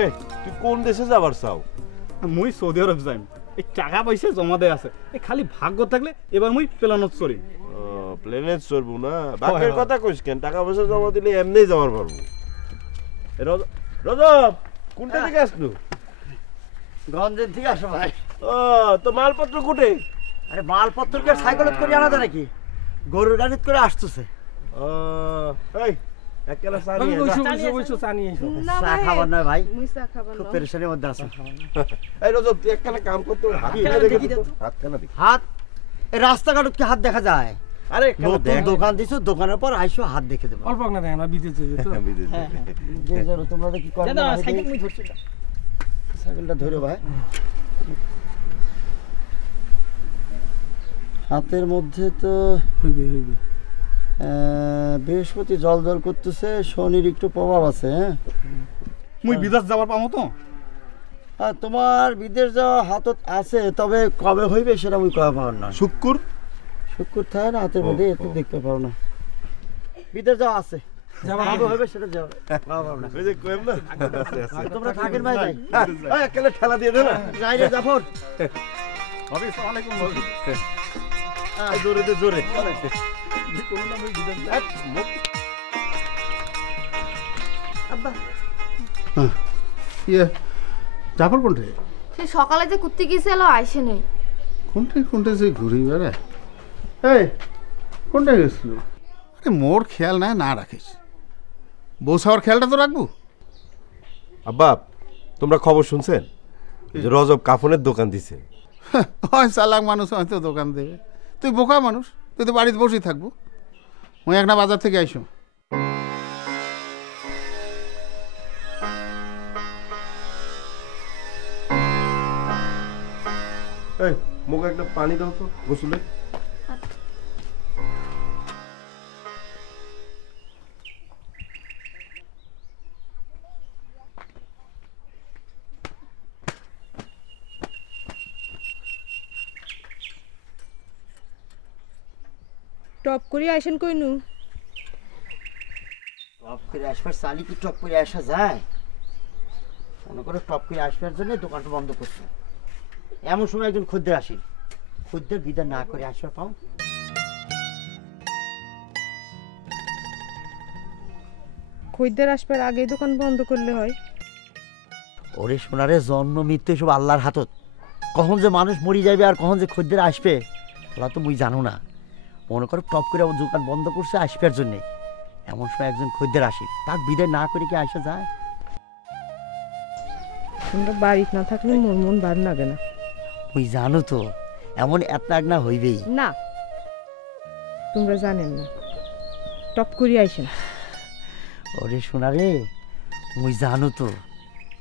এই তুই কোন দেশে যাবার চাও? মুই সৌদি আরব যাইম। এই টাকা পয়সা জমা দেয় আছে, এই খালি ভাগ্য থাকলে এবার মুই প্লেনত চড়ি। প্লেনে চড়বো না? ভাগ্যের কথা কইস কেন? টাকা পয়সা জমা দিলে এমনি যাওয়ার পারবো। রজব কোনটা থেকে আসলো? গঞ্জের থেকে আসো ভাই। তো মালপত্র কোটে? আরে মালপত্রকে সাইকেলত করে আনা যায় নাকি? গরুর গাড়িত করে আসতেছে। এই এক গ্লাস চা নিয়ে বসো চা নিয়ে এসো। চা খাবার নয় ভাই, মুই চা খাবার খুব না। পেরেশানির মধ্যে আছে। এই রজব তুই একখানা কাম করতে হাত দেখি তো। হাত কেন দেখি? হাত এই রাস্তাঘাটত কি হাত দেখা যায়? আরে নতুন দোকান দিছো, দোকানের পর আইসো হাত দেখে দেবো। অল্প না দেখেন বিদেশ যাবে তো। যে যারো তোমরা কি করবে? দাদা সাইকেল মুই ধরছি না। সাইকেলটা ধরে ভাই। হাতের মধ্যে তো হইবে। বৃহস্পতি জল জল করতেছে, শনির একটু প্রভাব আছে। হ্যাঁ মুই বিদেশ যাবার পাবো তো? আর তোমার বিদেশ যাওয়া হাতত আছে, তবে কবে হইবে সেটা আমি কয়া পার না। শুক্কুর শুক্র থাকে না হাতের মধ্যে, এত দেখতে পারো না। বিদেশ যাওয়া আছে, কবে হইবে সেটা যাও পাবো না। ওই যে কইম না তোমরা থাকেন ভাই, যাই এই একখানা ঠেলা দিয়ে দে না। যাই রে জাফর। ভাবি আসসালামু আলাইকুম ভাবি। জোরে দে জোরে। আব্বা ইয়ে জাফর কোনটে? সে সকালে যে কুত্তি গিয়েছিল আইসে নেই। কোনটে যে ঘুরি বেড়ায়। এই কোনটা গেছিল? আরে মোর খেয়াল নাই না রাখিস, বউ সাওয়ার খেয়ালটা তো রাখবো। আব্বা তোমরা খবর শুনছেন যে রজব কাফনের দোকান দিছে? হয় চালাক মানুষ হয়তো দোকান দেবে, তুই বোকা মানুষ, তুই তো বাড়িতে বসেই থাকবো। ওই একটা বাজার থেকে আইসো। এই মুখে একটা পানি দাও তো গোসলে। টপ করে আইসেন কইনু। টপ করে আসবার চালি কি টপ করে আসা যায়? মনে করো টপ করে আসবার জন্য দোকানটা বন্ধ করছে, এমন সময় একজন খদ্দের আসি, খদ্দের বিদায় না করে আসবার পাও? খদ্দের আসবার আগে দোকান বন্ধ করলে হয়? ওরে সোনারে, জন্ম মৃত্যু এসব আল্লাহর হাতত। কখন যে মানুষ মরি যাবে আর কখন যে খদ্দের আসবে ওরা তো মুই জানো না। মনে করো টপ করে আমার দোকান বন্ধ করছে আসবার জন্যে, এমন সময় একজন খদ্দের আসি, তাক বিদায় না করে কি আসা যায়? তোমরা বাড়িতে না থাকলে মোর মন ভালো লাগে না। মুই জানো তো এমন এত না হইবেই। না তোমরা জানেন না, টপ করে আইসেন। ওরে সোনারে, মুই জানো তো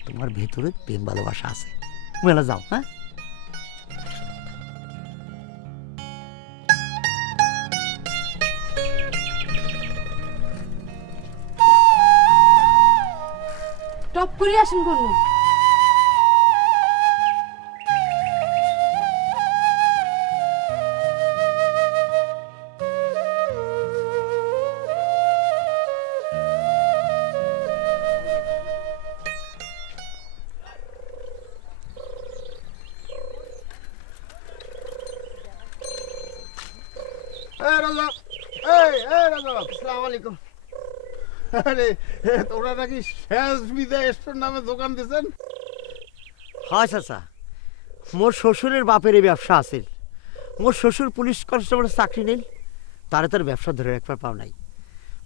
তোমার ভেতরে প্রেম ভালোবাসা আছে। মেলা যাও। হ্যাঁ টপ করে আসেন কোন? আসসালামু আলাইকুম। আরে তোমরা নাকি শেষ বিদায় স্টোর নামে দোকান দিয়েছেন? হ্যাঁ চাচা, মোর শ্বশুরের বাপের এই ব্যবসা আছে। মোর শ্বশুর পুলিশ কনস্টেবলের চাকরি নেই, তারে তার ব্যবসা ধরে রাখবার পাও নাই।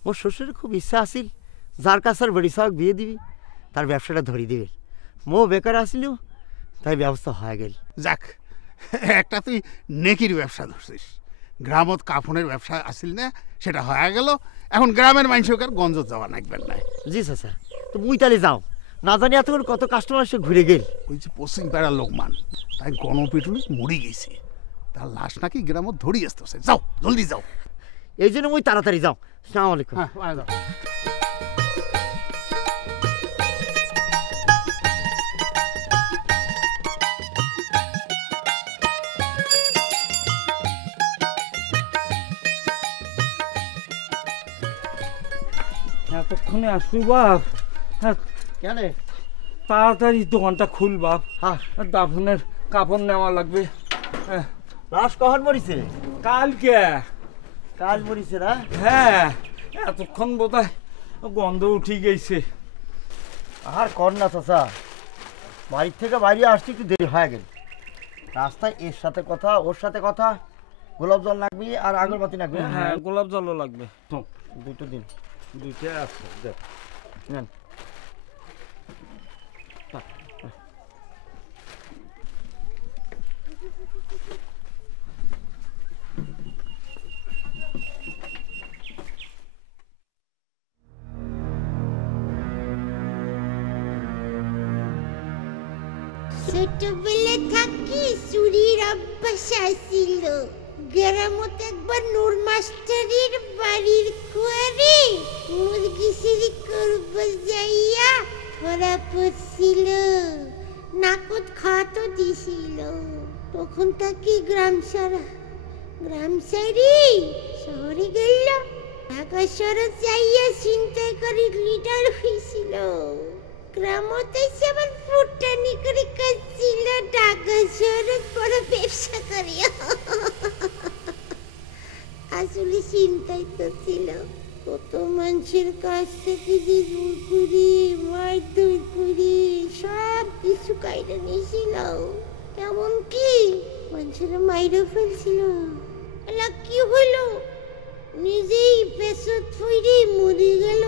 মোর শ্বশুরের খুব ইচ্ছা আছিল যার কাছে আর বড়ি সাহক বিয়ে দিবি তার ব্যবসাটা ধরিয়ে দিবে। মো বেকার আসিল, তাই ব্যবস্থা হয়ে গেল। যাক, একটা তুই নেকির ব্যবসা ধরছিস। গ্রামত কাফনের ব্যবসা আসিল না, সেটা হয়ে গেল। এখন গ্রামের মানুষকে আর গঞ্জ যাওয়া লাগবেন না। জি চাচা, তো মুই তাহলে যাও, না জানি এতক্ষণ কত কাস্টমার সে ঘুরে গেল। ওই যে পশ্চিম পাড়ার লোকমান, তাই গণপিটুনি মরে গেছে, তার লাশ নাকি গ্রামত ধরি আসতেছে। যাও জলদি যাও। এই জন্য মুই তাড়াতাড়ি যাও। আসসালামু আলাইকুম। হ্যাঁ যাও। এতক্ষণে আসবি বাপ? কেন তাড়াতাড়ি দোকানটা খুল বাপ, হ্যাঁ দাফনের কাপড় নেওয়া লাগবে। লাশ কখন মরিছে? কালকে। কাল মরিছে না? হ্যাঁ, এতক্ষণ বোধহয় গন্ধ উঠি গেছে। আর কর না চাচা, বাড়ির থেকে বাইরে আসতে একটু দেরি হয়ে গেল। রাস্তায় এর সাথে কথা ওর সাথে কথা, গোলাপ জল লাগবে আর আগরবাতি লাগবে। হ্যাঁ, গোলাপ জলও লাগবে। দুটো দিন। দুইটা আছে দেখ। নেন। ছোটবেলা থাকি চুরির অভ্যাস আসিল। গ্রামত একবার নূর মাস্টারের বাড়ির কুয়ারে মুরগি চুরি করব যাইয়া ধরা পড়ছিল। নাকত খাতও দিছিল। তখন তাকে গ্রাম সারি শহরে গেল। ঢাকা শহরে যাইয়া চিন্তাই করে লিডার হয়েছিল। গ্রামতে সেবার ফুটানি করে কাজছিল। ঢাকা শহরে বড় ব্যবসা করে। আসলে চিন্তাই তো ছিল। কত মানুষের কাছ থেকে যে জোর করে মারধর করে সব কিছু কাইরা নিয়েছিল। এমনকি মানুষের মাইরও ফেলছিল। এলা কি হলো, নিজেই পেছন ফিরে মরে গেল।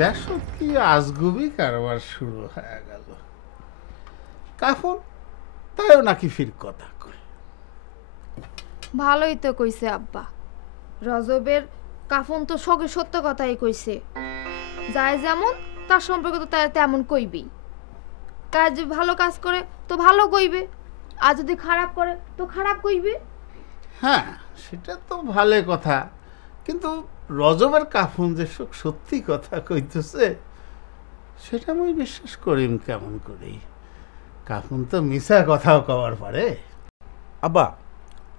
দেখো কি আজগুবি কারবার শুরু হয়ে গেল। কাফন তাইও নাকি ফির কথা কয়। ভালোই তো কইছে আব্বা। রজবের কাফন তো সঙ্গে সত্য কথাই কইছে। যায় যেমন তার সম্পর্কে তো তাই তেমন কইবি। কাজ যদি ভালো কাজ করে তো ভালো কইবে, আর যদি খারাপ করে তো খারাপ কইবে। হ্যাঁ সেটা তো ভালো কথা, কিন্তু রজবের কাফন যে সত্যি কথা কইতেছে সেটা আমি বিশ্বাস করিম কেমন করি। কাফন তো মিছা কথাও কওয়ার পারে। আব্বা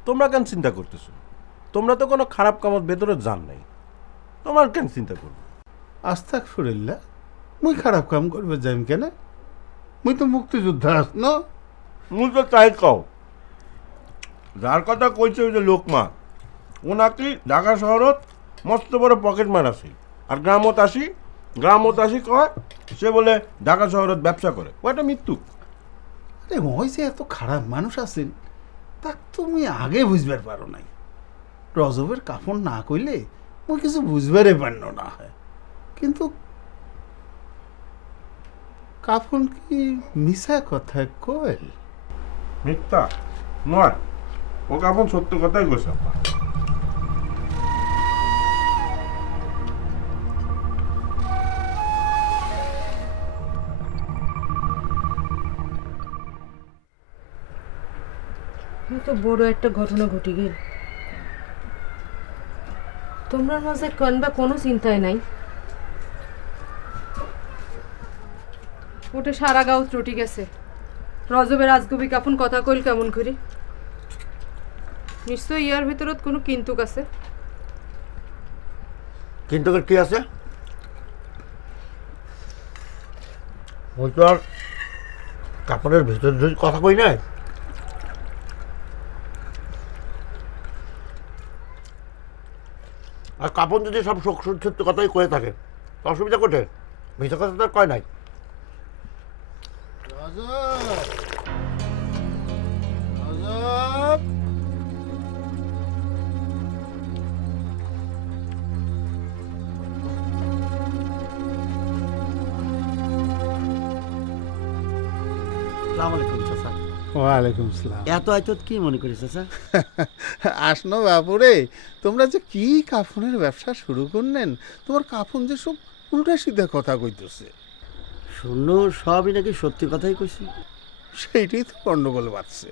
তোমরা কেন চিন্তা করতেছো? তোমরা তো কোনো খারাপ কামত ভেতরে যান নাই, তোমার কেন চিন্তা করবো? আস্তাগফিরুল্লাহ, মুই খারাপ কাম করবে যাইম কেন? মুই তো মুক্তিযোদ্ধা আসন। মুই তো তাই কও। যার কথা কইছে ওই যে লোকমা, ও নাকি ঢাকা শহরত মস্ত বড় পকেট মার আছে, আর গ্রামত আসি কয় সে বলে ঢাকা শহরত ব্যবসা করে। ওটা মৃত্যু। আরে ওই যে এত খারাপ মানুষ আছেন তাক তুমি আগে বুঝবার পারো নাই। রজবের কাফন না কইলে মুই কিছু বুঝবারে পারল না হয়। কিন্তু কাফন কি মিছা কথা কইল? মিথ্যা নয়, ও কাফন সত্য কথাই কইছে। তো বড় একটা ঘটনা ঘটে গেল। তোমরা মাঝে বা কোনো চিন্তায় নাই। ওটা সারা গাঁও ত্রুটি গেছে। রজবের আজগুবি কাফন কথা কইল কেমন করি? নিশ্চয় ইয়ার ভিতরত কোনো কিন্তুক আছে। কিন্তু কি আছে? ওই তো আর কাপড়ের ভিতরে যদি কথা কই নাই। আর কাপড় যদি সব সত্য কথাই কয়ে থাকে অসুবিধা কোটে? মিথ্যা কথা তো আর কয় নাই। ওয়ালাইকুম সালাম। এত আইতত কি মনে করিস চাচা? আসনো বাপুরে, তোমরা যে কি কাফনের ব্যবসা শুরু করলেন, তোমার কাফন যে সব উল্টা সিধা কথা কইতেছে। শূন্য সবই নাকি সত্যি কথাই কইছি। সেইটাই তো গন্ডগোল বাড়ছে।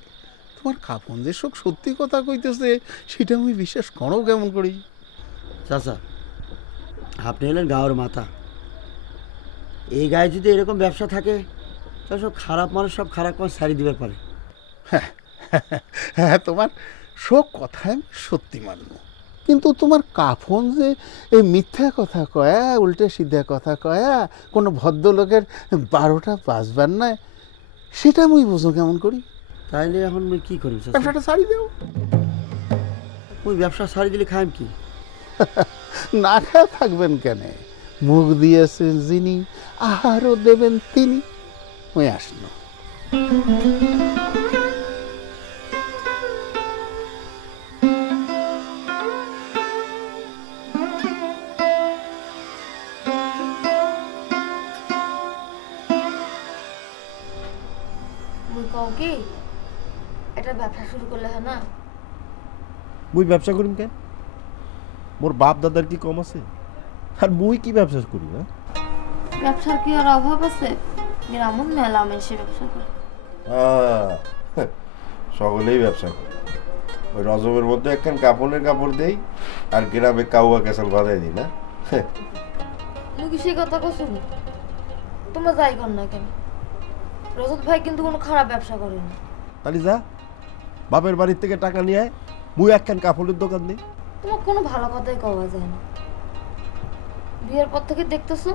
তোমার কাফন যে সব সত্যি কথা কইতেছে সেটা আমি বিশ্বাস করো কেমন করি? চাচা, আপনি হলেন গাঁয়ের মাথা। এই গায়ে যদি এরকম ব্যবসা থাকে তা সব খারাপ মানুষ সব খারাপ কাজ ছাড়ি দিতে পারে। হ্যাঁ, তোমার সব কথাই আমি সত্যি মানব, কিন্তু তোমার কাফন যে এই মিথ্যা কথা কয়া, উল্টে সিধা কথা কয়া, কোনো ভদ্রলোকের 12টা বাজবার নাই, সেটা আমি বুঝো কেমন করি? তাইলে এখন মুই কি করি? ব্যবসাটা ছাড়ি দেও। ওই ব্যবসা ছাড়ি দিলে খাইম কি? না খায় থাকবেন কেন? মুখ দিয়েছেন যিনি, আহারও দেবেন তিনি। ওই আসলো। মুই কও কি এটা ব্যবসা শুরু করলে হয় না? মুই ব্যবসা করিম কেন? মোর বাপ দাদার কি কম আছে? আর মুই কি ব্যবসা করি না? ব্যবসার কি আর অভাব আছে? গ্রামত মেলা মেশে ব্যবসা করে। সকলেই ব্যবসা করে। ওই রজবের মধ্যে একখান কাপড়ের কাপড় দেই আর গ্রামে কাউয়া ক্যাসাল বাঁধাই দিই না। মুই কি সেই কথা কছো? তোমরা যাই কর না কেন, রজত ভাই কিন্তু কোনো খারাপ ব্যবসা করে না। তাহলে যা, বাপের বাড়ির থেকে টাকা নিয়ে আয়, মুই একখান কাপড়ের দোকান দিই। তোমার কোনো ভালো কথাই কওয়া যায় না। বিয়ের পর থেকে দেখতেছো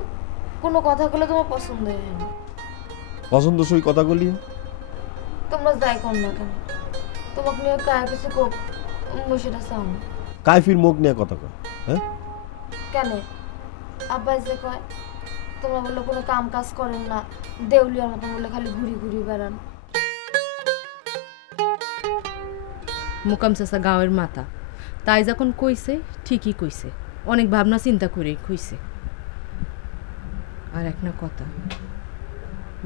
কোনো কথা বলে তোমার পছন্দ হয় না। পছন্দ সই কথা বলি। তোমরা যাই কর না কেন, তোমাকে নিয়ে কায় কিছু কোক মুই সেটা চাও না। কাইফির মুখ নিয়ে কথা কয়? হ্যাঁ কেন? আব্বাই যে কয় তোমরা বললে কোনো কাম কাজ করেন না, দেউলিয়ার মতন বলে খালি ঘুরি ঘুরি বেড়ান। মুকাম চাচা গাঁয়ের মাথা, তাই যখন কইছে ঠিকই কইছে, অনেক ভাবনা চিন্তা করেই কইছে। আর একটা কথা,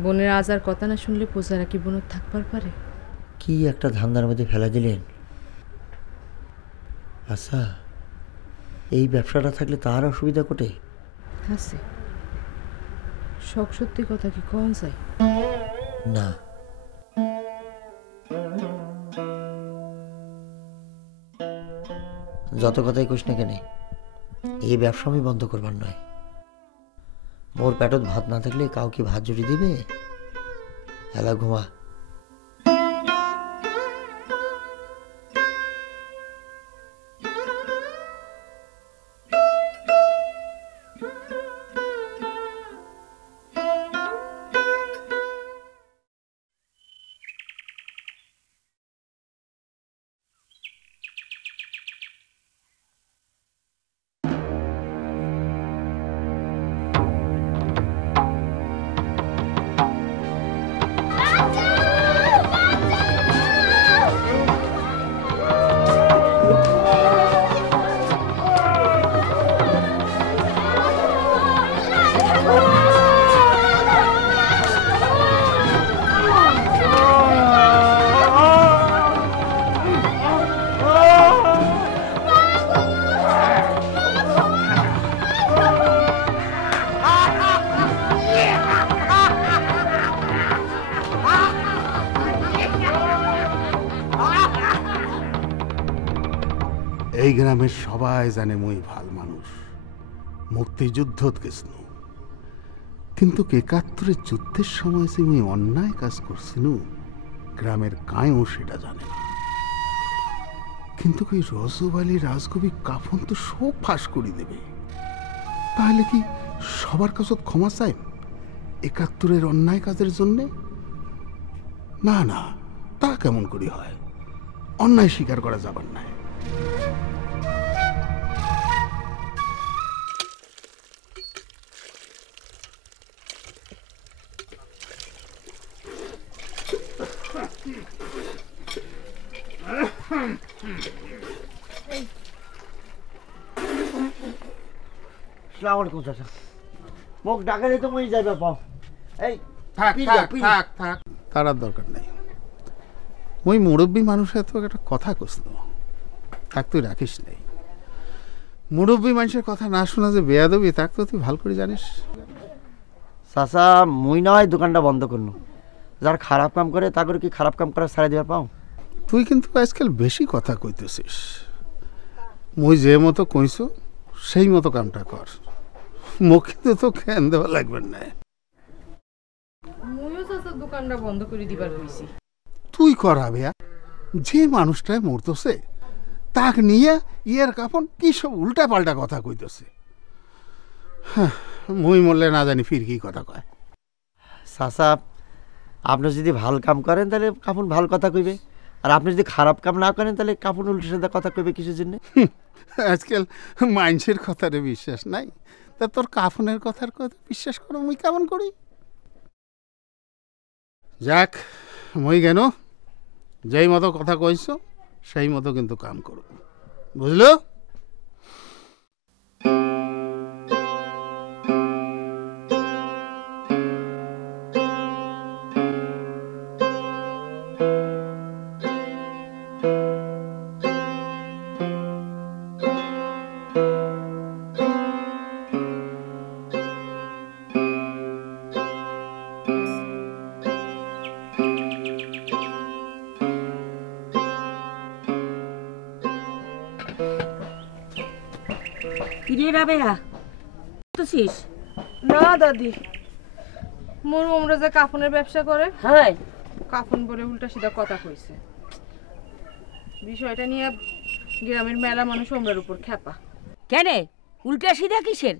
বোনের আজার কথা না শুনলে পূজারা কি বোনের থাকবার পারে? কি একটা ধান্দার মধ্যে ফেলা দিলেন। আচ্ছা, এই ব্যবসাটা থাকলে তার অসুবিধা কোটে? আছে, সব সত্যি কথা কি কন যায়? না, যত কথাই কইস না কেন, এই ব্যবসা আমি বন্ধ করবার নয়। মোর পেটত ভাত না থাকলে কাউকে ভাত জুড়ি দিবে? এলা ঘুমা। এই গ্রামের সবাই জানে মুই ভাল মানুষ, মুক্তিযুদ্ধত গেছিল, কিন্তু ৭১ যুদ্ধের সময় যে মুই অন্যায় কাজ করছিল গ্রামের গায়েও সেটা জানে না। কিন্তু ওই রজব আলী রাজকবি কাফন তো সব ফাঁস করে দেবে। তাহলে কি সবার কাছে ক্ষমা চাই ৭১-এর অন্যায় কাজের জন্যে? না না, তা কেমন করি হয়? অন্যায় স্বীকার করা যাবার নাই। আসসালামু আলাইকুম চাচা। মোক ডাকালে তো মই যাইবা পাও। এই থাক পিড়ি থাক যাও, পিড়ি। থাক থাক, তার আর দরকার নাই। মই মুরব্বী মানুষের তো একটা কথা কইছিল, তাক তুই রাখিস নাই। মুরব্বী মানুষের কথা না শোনা যে বেয়াদবি, তাক তো তুই ভাল করে জানিস। চাচা মুই না হয় দোকানটা বন্ধ করলো, যার খারাপ কাম করে তা করে কি খারাপ কাম করা ছাড়া দিবা পাও? তুই কিন্তু আজকাল বেশি কথা কইতেছিস। মুই যে মতো কইছ সেই মতো কামটা কর, মুখ কিন্তু তো খ্যান দেওয়া লাগবে না। মুইও চাচা দোকানটা বন্ধ করে দিবার কইছি। তুই করাবে, যে মানুষটায় মরতেছে তাক নিয়ে ইয়ের কাপন কি সব উল্টা পাল্টা কথা কইতেছে। মুই মরলে না জানি ফির কি কথা কয়। চাচা আপনি যদি ভাল কাম করেন তাহলে কাপুন ভাল কথা কইবে, আর আপনি যদি খারাপ কাম না করেন তাহলে কাপুন উল্টো সাদা কথা কইবে কিসের জন্য? আজকাল মানুষের কথারে বিশ্বাস নাই, তা তোর কাফনের কথার কথা বিশ্বাস করো মুই কেমন করি? যাক, মই কেন যেই মতো কথা কইছ সেই মতো কিন্তু কাম করব, বুঝলো? কিরে রাবেয়া, তুছিস? না দাদি, মোর ওমরা যে কাফনের ব্যবসা করে, হ্যাঁ কাফন বলে উল্টা সিধা কথা কইছে। বিষয়টা নিয়ে গ্রামের মেলা মানুষ ওমরার উপর খেপা। কেন উল্টা সিধা কিসের?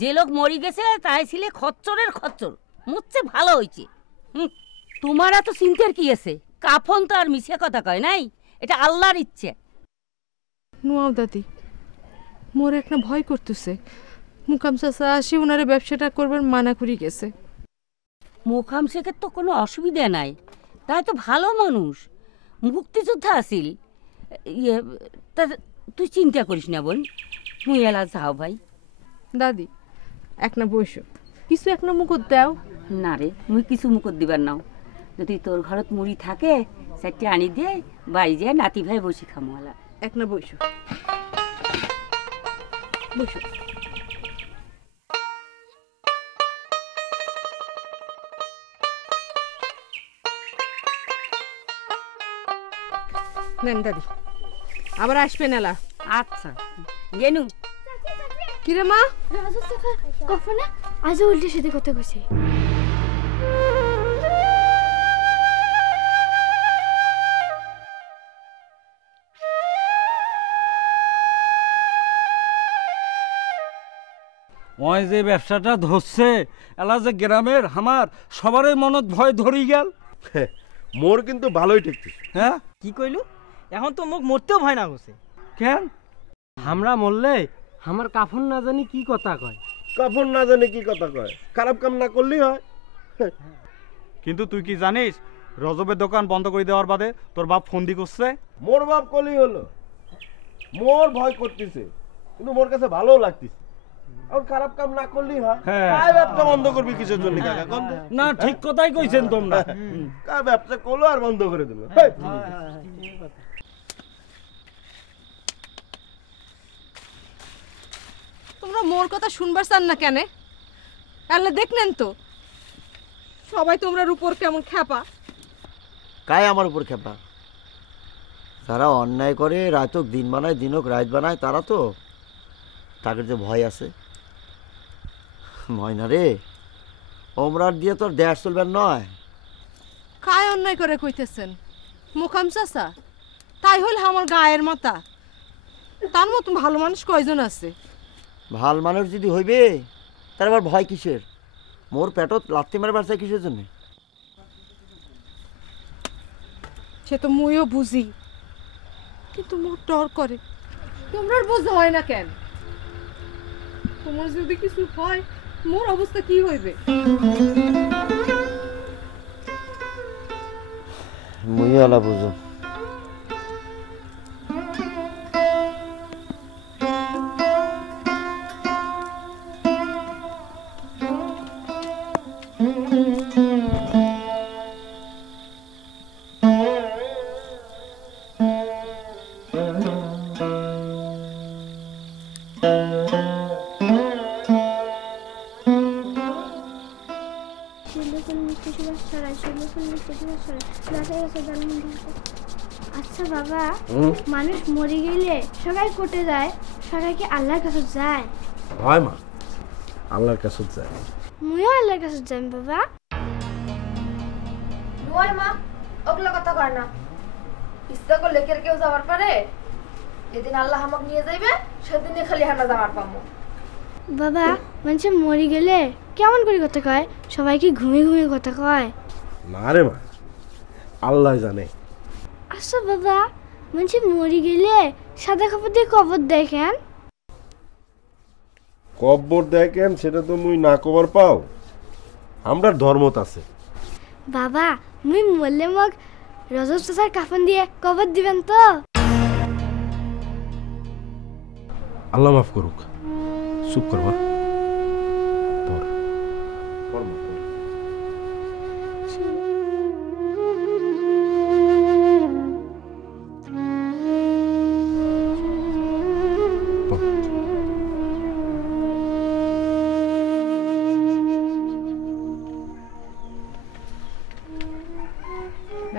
যে লোক মরি গেছে তাই ছিলে খচ্চরের খচ্চর, মুচ্ছে ভালো হইছে। তোমার এত চিন্তার কি আছে? কাফন তো আর মিছে কথা কয় নাই, এটা আল্লাহর ইচ্ছে। নুয়াও দাদি, মোর একটা ভয় করতেছে। মুকাম চাচা আসি ওনারে ব্যবসাটা করবার মানা করি গেছে। মুখাম শেখের তো কোনো অসুবিধা নাই, তাই তো ভালো মানুষ, মুক্তিযোদ্ধা আসিল। ইয়ে তা তুই চিন্তা করিস না বোন, মুই এলা যাও ভাই। দাদি একটা বইসো, কিছু একটা মুকুট দাও। না রে, মুই কিছু মুকুট দিবার নাও। যদি তোর ঘরত মুড়ি থাকে সেটি আনি দে, বাড়ি যায় নাতি ভাই বসি খামোয়ালা। একটা বইসো, বইসো। নেন দাদি, আবার আসবেন এলা। আচ্ছা গেনু। কিরে মা? কখনো আজ উল্টে সাথে কথা কইছে। ওই যে ব্যবসাটা ধরছে এলা যে গ্রামের আমার সবারই মনত ভয় ধরি গেল। মোর কিন্তু ভালোই ঠেকতেছে। হ্যাঁ কি কইলু? এখন তো মোক মরতেও ভয় না গেছে। কেন? আমরা মরলে আমার কাফন না জানি কি কথা কয়। কাফন না জানে কি কথা কয়, খারাপ কাম না করলেই হয়। কিন্তু তুই কি জানিস রজবের দোকান বন্ধ করে দেওয়ার বাদে তোর বাপ ফোন দি করছে? মোর বাপ কলি হলো, মোর ভয় করতেছে কিন্তু মোর কাছে ভালোও লাগতেছে। এখন খারাপ কাম না করলেই হয়। হ্যাঁ। কার ব্যবসা বন্ধ করবি কিসের জন্য কাকা? কোন দে? না ঠিক কথাই কইছেন তোমরা। কার ব্যবসা করলো আর বন্ধ করে দিল। তোমরা মোর কথা শুনবার চান না কেন? আল্লাহ দেখলেন তো সবাই তোমরার উপর কেমন খেপা। কায় আমার উপর খেপা? যারা অন্যায় করে, রাতক দিন বানায়, দিনক রাত বানায়, তারা তো তাদের যে ভয় আছে। ময়না রে, ওমরার দিয়ে তোর দেশ চলবেন নয়। কায় অন্যায় করে কইতেছেন? মুকাম চাচা তাই হল আমার গায়ের মাথা। তার মতো ভালো মানুষ কয়জন আছে? ভাল মানুষ যদি হইবে তার আবার ভয় কিসের? মোর পেটত লাথি মারবার চাই কিসের জন্য? সে তো মুইও বুঝি, কিন্তু মোর ডর করে। তোমরা বুঝতে হয় না কেন? তোমার যদি কিছু হয় মোর অবস্থা কি হইবে? মুই আলা বুঝো। আচ্ছা বাবা, মানুষ মরে গেলে সবাই কোটে যায়, সবাই কি আল্লাহর কাছে যায়? হয় মা, আল্লাহর কাছে যায়। মুইও আল্লাহর কাছে যাই বাবা। নয় মা, ওগুলো কথা কয় না। ইচ্ছা করলে কেউ যাওয়ার পারে? যেদিন আল্লাহ আমাকে নিয়ে যাইবে সেদিনে খালি হানা যাওয়ার পাবো। বাবা, মানুষ মরে গেলে কেমন করে কথা কয়? সবাই কি ঘুমিয়ে ঘুমিয়ে কথা কয়? না রে মা, আল্লাহ জানে। আচ্ছা বাবা, মানুষ মরে গেলে সাদা কাপড় দিয়ে কবর দেয় কেন? কব্বর দেখেন সেটা তো মুই না কবার পাও, আমরা ধর্মত আছে। বাবা, মুই মরলে মোক রজব চাচার কাফন দিয়ে কবর দিবেন তো? আল্লাহ মাফ করুক। চুপ কর মা, পড় পড় মা, পড়।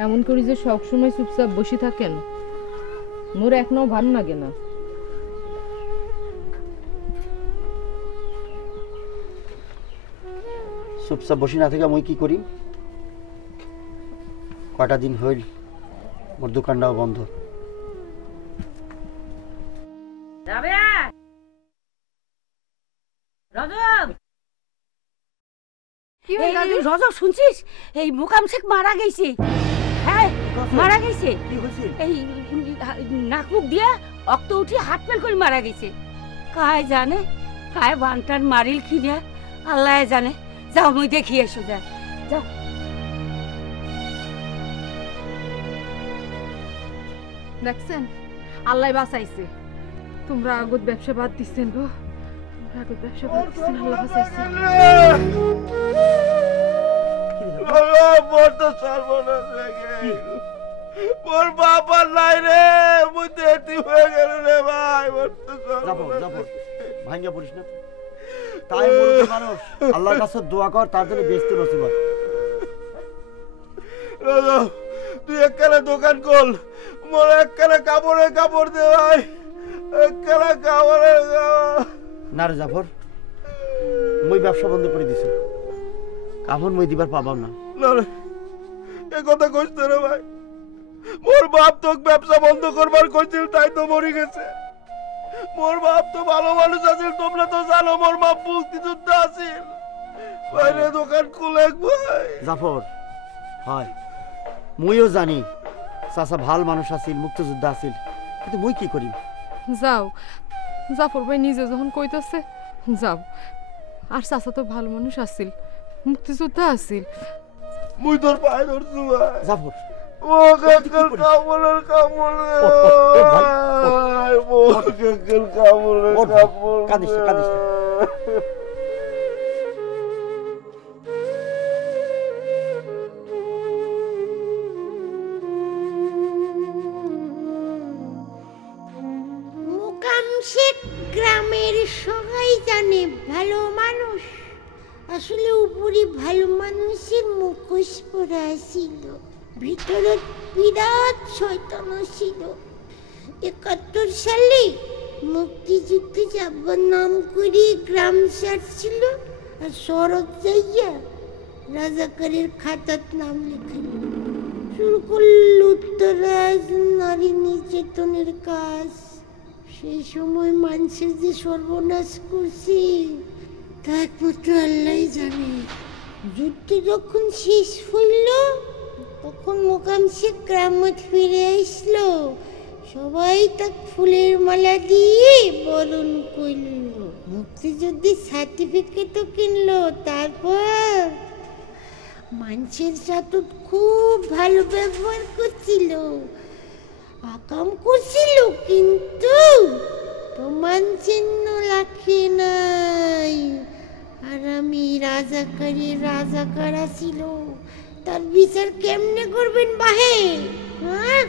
এমন করি যে সবসময় চুপচাপ বসে থাকেন, মোর এখনো ভালো লাগে না। চুপচাপ বসে না থেকে মুই কি করি? কয়টা দিন হইল মোর দোকানটাও বন্ধ। রজব শুনছিস? এই মুকাম শেখ মারা গেছে। হ্যাঁ, মারা গেছে। এই নাক মুখ দিয়ে রক্ত উঠে হাত পেল করে মারা গেছে। কায় জানে কায় বানটার মারিল খিনে, আল্লাহ জানে। যাও মুই দেখি এসো, যা যাও। দেখছেন, আল্লাহ বাঁচাইছে। তোমরা আগত ব্যবসা বাদ দিচ্ছেন গো, তোমরা আগত ব্যবসা বাদ দিচ্ছেন, আল্লাহ বাঁচাইছে। মোর বাবা নাই রে, মুই দেতি হয়ে গেল রে ভাই। ভাঙ্গা পড়িস না, তাই বলতে মানুষ আল্লাহর কাছে দোয়া কর, তার জন্য বেস্ত নসিব হয়। তুই একখানা দোকান কর, মোর একখানা কাপড় দে ভাই, একখানা কাপড়ের। না রে জাফর, মুই ব্যবসা বন্ধ করে দিছি, কাপড় মুই দিবার পাবাম না। না রে, এ কথা কইস না রে ভাই। মোর বাপ তোকে ব্যবসা বন্ধ করবার কইছিল, তাই তো মরে গেছে। মোর বাপ তো ভালো মানুষ আছিল, তোমরা তো জানো। মোর বাপ মুক্তিযুদ্ধ আছিল, বাইরে দোকান খুলে ভাই। জাফর, হয় মুইও জানি চাচা ভাল মানুষ আছিল, মুক্তিযোদ্ধা আছিল, কিন্তু মুই কি করি? যাও, জাফর ভাই নিজে যখন কইতাছে যাও। আর চাচা তো ভালো মানুষ আছিল, মুক্তিযোদ্ধা আছিল। মুই তোর পায়ে ধরছি ভাই। জাফর, ও কাকার কাপড়ের কাপড়, ও কাকার কাপড়ের কাপড়। কাঁদিস না, কাঁদিস না। মুকাম শেখ গ্রামের সবাই জানে ভালো মানুষ। আসলে উপরে ভালো মানুষের মুখোশ পরা ছিল, ভিতরে বিরাট শয়তান ছিল। 71 সালে মুক্তিযুদ্ধে যাবার নাম করে গ্রাম ছাড়ছিল, আর শরৎ যাইয়া রাজাকারের খাতার নাম লেখাল। শুরু করল উত্তরাজ নারী নির্যাতনের কাজ। সেই সময় মানুষের যে সর্বনাশ করছি তা একমাত্র আল্লাহ জানে। যুদ্ধ যখন শেষ হইল তখন মোকাম শেখ গ্রামত ফিরে আসলো। সবাই তাক ফুলের মালা দিয়ে বরণ করল, মুক্তিযুদ্ধের সার্টিফিকেটও কিনলো। তারপর মানুষের সাথে খুব ভালো ব্যবহার করছিল, আকাম করছিল, কিন্তু প্রমাণ চিহ্ন রাখে নাই। আর আমি রাজাকার ছিল, তার বিচার কেমনে করবেন বাহে? হ্যাঁ,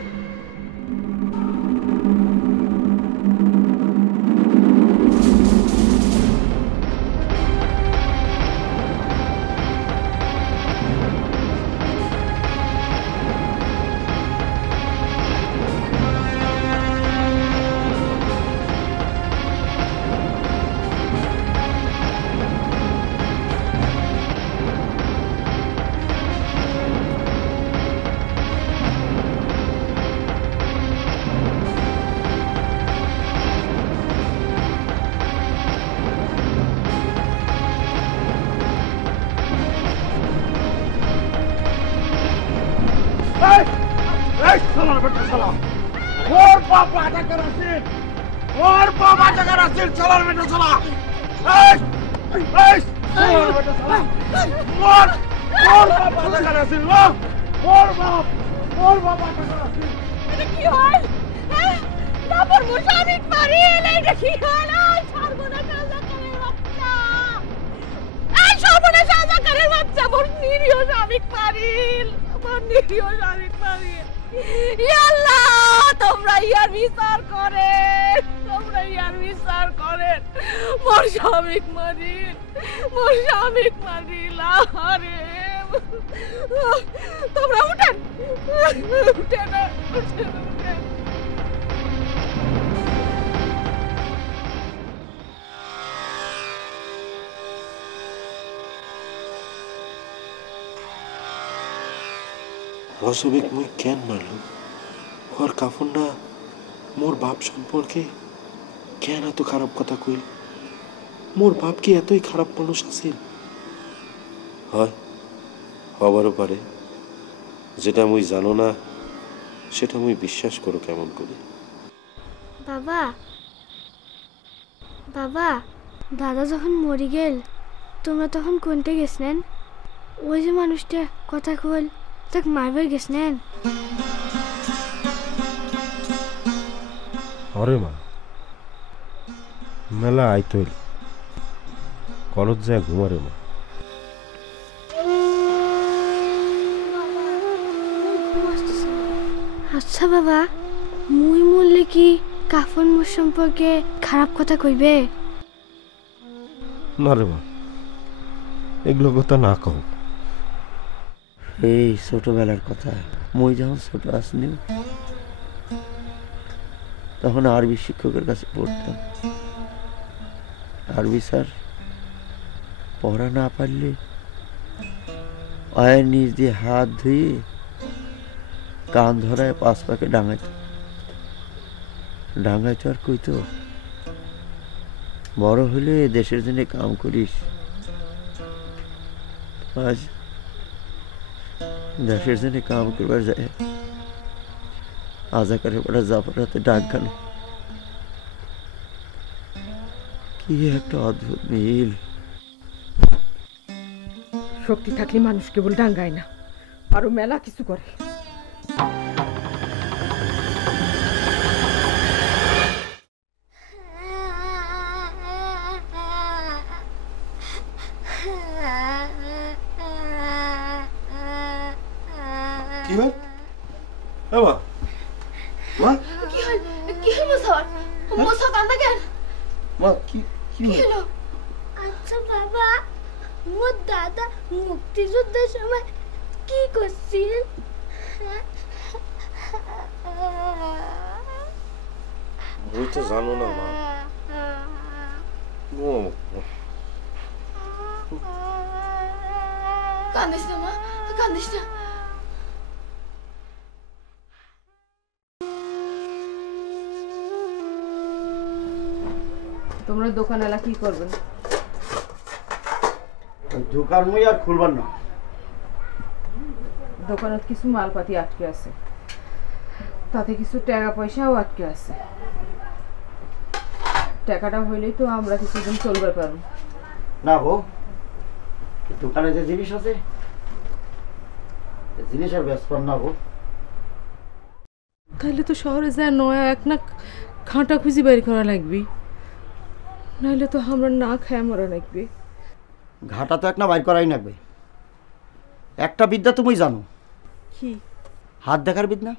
ওর বাপ রাজাকার আছেন, ওর বাপ রাজাকার আছেন, চলার বেটা চলা। ওর বাপ রাজাকার আছেন, ওর বাপ রাজাকার আছেন। এটা কি হয়? তারপর মুশারিক মারি এলে এটা কি হয়? সর্বনাশ রাজাকারের বাচ্চা, এই সর্বনাশ রাজাকারের বাচ্চা, মোর নিরীহ স্বামীক মারিল, আমার নিরীহ স্বামীক মারিল। ইয়া আল্লাহ, তোমরা ইয়ার বিচার করেন, তোমরা ইয়ার বিচার করেন। মোর স্বামীক মারিল, মোর স্বামীক মারিল। আরে তোমরা উঠেন, উঠেন, উঠেন, উঠেন। রসবিক মুই কেন মারল? ওর কাফনটা মোর বাপ সম্পর্কে কেন এত খারাপ কথা কইল? মোর বাপ কি এতই খারাপ মানুষ আছিল? হয়, হবারও পারে। যেটা মুই জানো না সেটা মুই বিশ্বাস করো কেমন করে? বাবা, বাবা, দাদা যখন মরি গেল তোমরা তখন কোনটা গেছিলেন? ওই যে মানুষটা কথা কল তাক মারবার গেছিলেন? অরে মা, মেলা আইতইল কলেজ যায় ঘুমারে মা। আচ্ছা বাবা, মুই মরলে কি কাফন মোর সম্পর্কে খারাপ কথা কইবে? না রে মা, এগুলো কথা না কও। এই ছোটবেলার কথা, মই যখন ছোট আসনি তখন আরবি শিক্ষকের কাছে পড়তাম। আরবি স্যার পড়া না পারলে আয়ের নিচ দিয়ে হাত ধুয়ে কান ধরায় পাশ পাকে ডাঙাইতো আর কইতো, বড় হলে দেশের জন্য কাম করিস। আজ দেশের জন্য কাম করবার যায় আজাকারের পড়া জাফরাতে ডাক গান। কি একটা অদ্ভুত মিল। শক্তি থাকলে মানুষ কেবল ডাঙ্গায় না, আরো মেলা কিছু করে। কি হয়? মা, মা, কি হল? কি হল মোসার? মোসা কান্দা কেন? মা, কি হলো? আচ্ছা বাবা, মোর দাদা মুক্তিযুদ্ধের সময় কি করছিলেন? তুই তো জানো না মা। কান্দিস না মা, কান্দিস না। তোমরা দোকানওয়ালা কি করবেন? দোকান মুই আর খুলবার না। দোকানত কিছু মালপাতি আটকে আছে, তাতে কিছু টাকা পয়সাও আটকে আছে। টাকাটা হইলেই তো আমরা কিছুদিন চলবার পারবো। না বউ, দোকানে যে জিনিস আছে জিনিস আর ব্যস্ত না বউ। তাহলে তো শহরে যা নয়া এক না খাঁটা খুঁজি বাইর করা লাগবে, নাহলে তো আমরা না খায় মরা লাগবে। ঘাটা তো এক না বাইর করাই লাগবে। একটা বিদ্যা তুমি জানো কি? হাত দেখার বিদ্যা।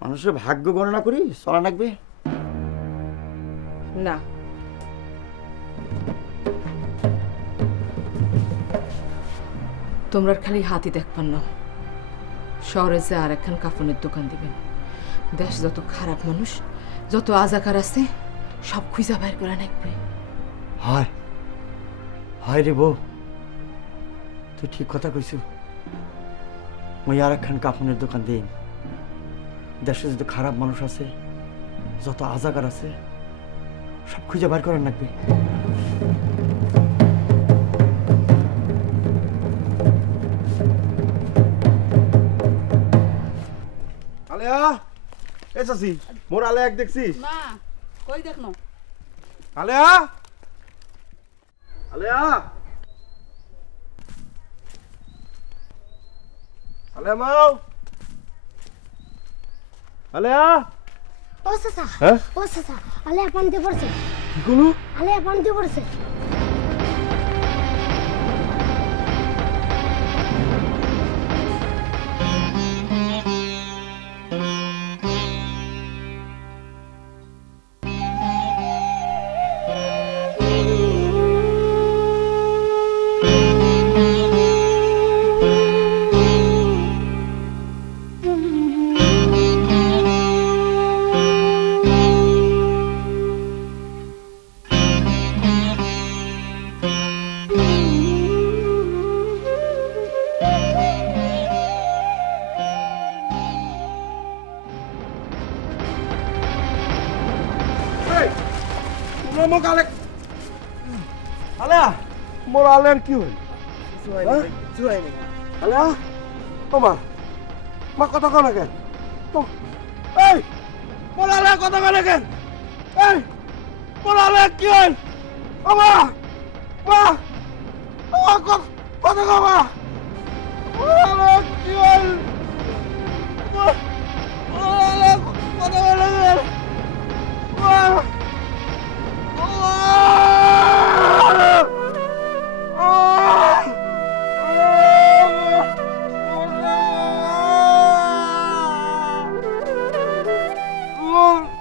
মানুষের ভাগ্য গণনা করি চলা লাগবে না। তোমরা খালি হাতি দেখবার না, শহরে যে আর একখান কাফনের দোকান দিবেন। দেশ যত খারাপ মানুষ, যত আজাকার আছে, সব খুঁজা বাইর করে নাকবে। হয় হয় রে বউ, তুই ঠিক কথা কইছু। ওই আর একখান কাফনের দোকান দিন। দেশে যত খারাপ মানুষ আছে, যত আজাকার আছে, সব খুঁজে বার করার লাগবে। আলেয়া, এ চাচি, মোর আলে এক দেখছিস? না, কই দেখনো? আলেয়া, আলেয়া, আলেয়া মাও, আলেয়া। ও চাচা, হ্যাঁ ও চাচা, আলেয়া পানিতে পড়ছে। কি করলো? আলেয়া পানিতে পড়ছে। মোক আলে, আলেয়া, মোর আলের কি হল? আলেয়া, ও মা, মা কথা কও না কেন? এই, মোর আলে কথা কও না কেন? এই, মোর আলে কি হল? ও মা, মা, ও কথা কও মা। মোর আলে কি হল? মোর আলে কথা কও না কেন? মা।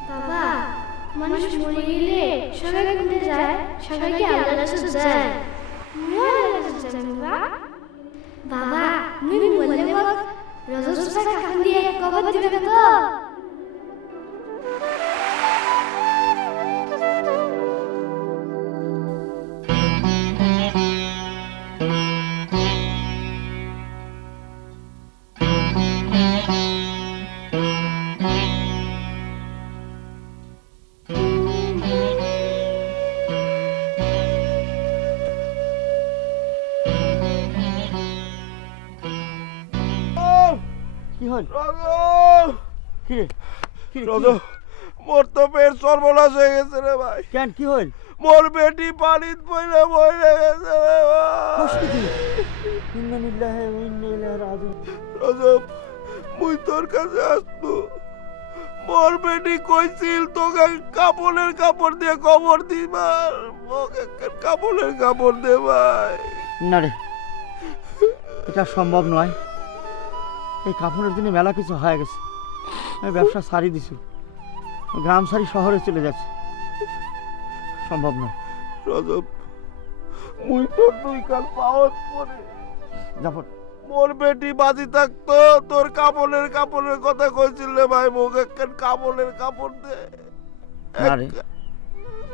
বাবা, মানুষ মরে গেলে সবাই কোথায় যায়? সবাই কি আল্লাহর কাছে যায়? বাবা, তুমি বললে রজত কান দিয়ে কবর দিবে তো? কি হল? কি রে? মোর তো পেট সর্বনাশ হয়ে গেছে রে ভাই। কেন কি হল? মোর বেটি পানিত পড়ে মরে গেছে রে ভাই। রজব, মুই তোর কাছে আসতো। মোর বেটি কইছিল তোকে কাপড়ের কাপড় দিয়ে কবর দিবার, মোকে কাপড়ের কাপড় দে ভাই। না রে, এটা সম্ভব নয়। এই কাপড়ের দিনে মেলা কিছু হয়ে গেছে। আমি ব্যবসা ছাড়ি দিছি, গ্রাম ছাড়ি শহরে চলে যাচ্ছে। সম্ভব নয়। রজব, মুই তোর দুই কাল পাওয়াত পরে জাফর, মোর বেটি বাজি থাকতো তোর কাপড়ের কথা কইছিল রে ভাই। মোকে কাপড়ের কাপড় দে।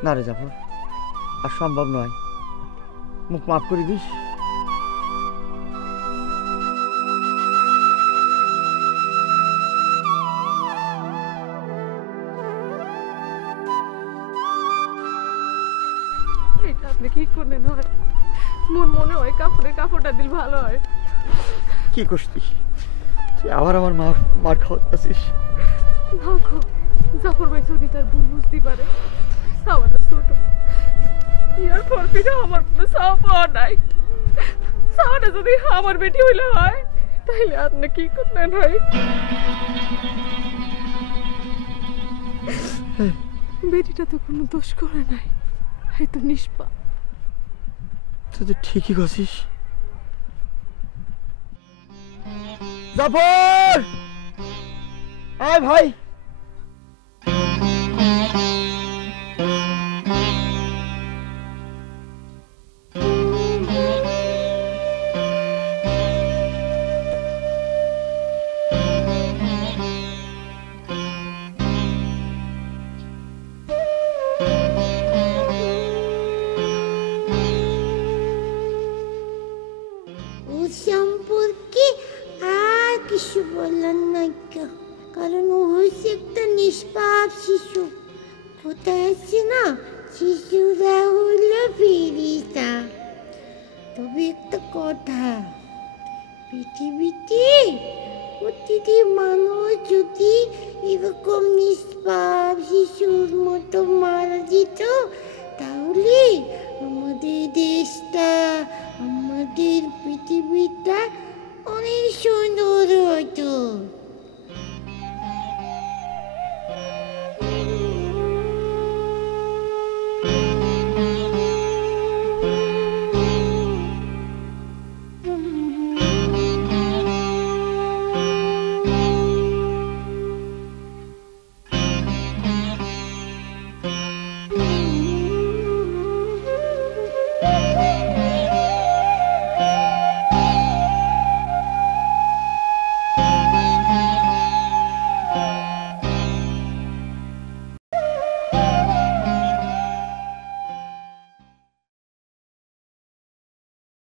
না রে জাফর, আর সম্ভব নয়। মুখ মাফ করে দিস। এটা আপনি কি করলেন হয়? মোর মনে হয় কাপড়টা দিল ভালো হয়। কি করছিস তুই? আবার আমার মার খাওয়াচ্ছিস? না গো, জাফর ভাই যদি তার ভুল বুঝতে পারে, সাওয়াটা ছোট, ইয়ার পরপিটা আমার কোনো সাওয়া পাওয়া নাই। সাওয়াটা যদি আমার বেটি হইলে হয়, তাহলে আপনি কি করলেন হয়? বেটিটা তো কোনো দোষ করে নাই, এই তো নিষ্পাপ। তুই তো ঠিকই করছিস। জাফর, আয় ভাই। ও সম্পর্কে আর কিছু বলার নাই, কারণ ও হয়েছে একটা নিষ্পাপ শিশু। কোথায় আছে না, শিশুরা হলো ফেরেশতা। তবে একটা কথা, পৃথিবীতে প্রতিটি মানুষ যদি এরকম নিষ্পাপ শিশুর মতো মারা যেত, তাহলে আমাদের দেশটা, আমাদের পৃথিবীটা অনেক সুন্দর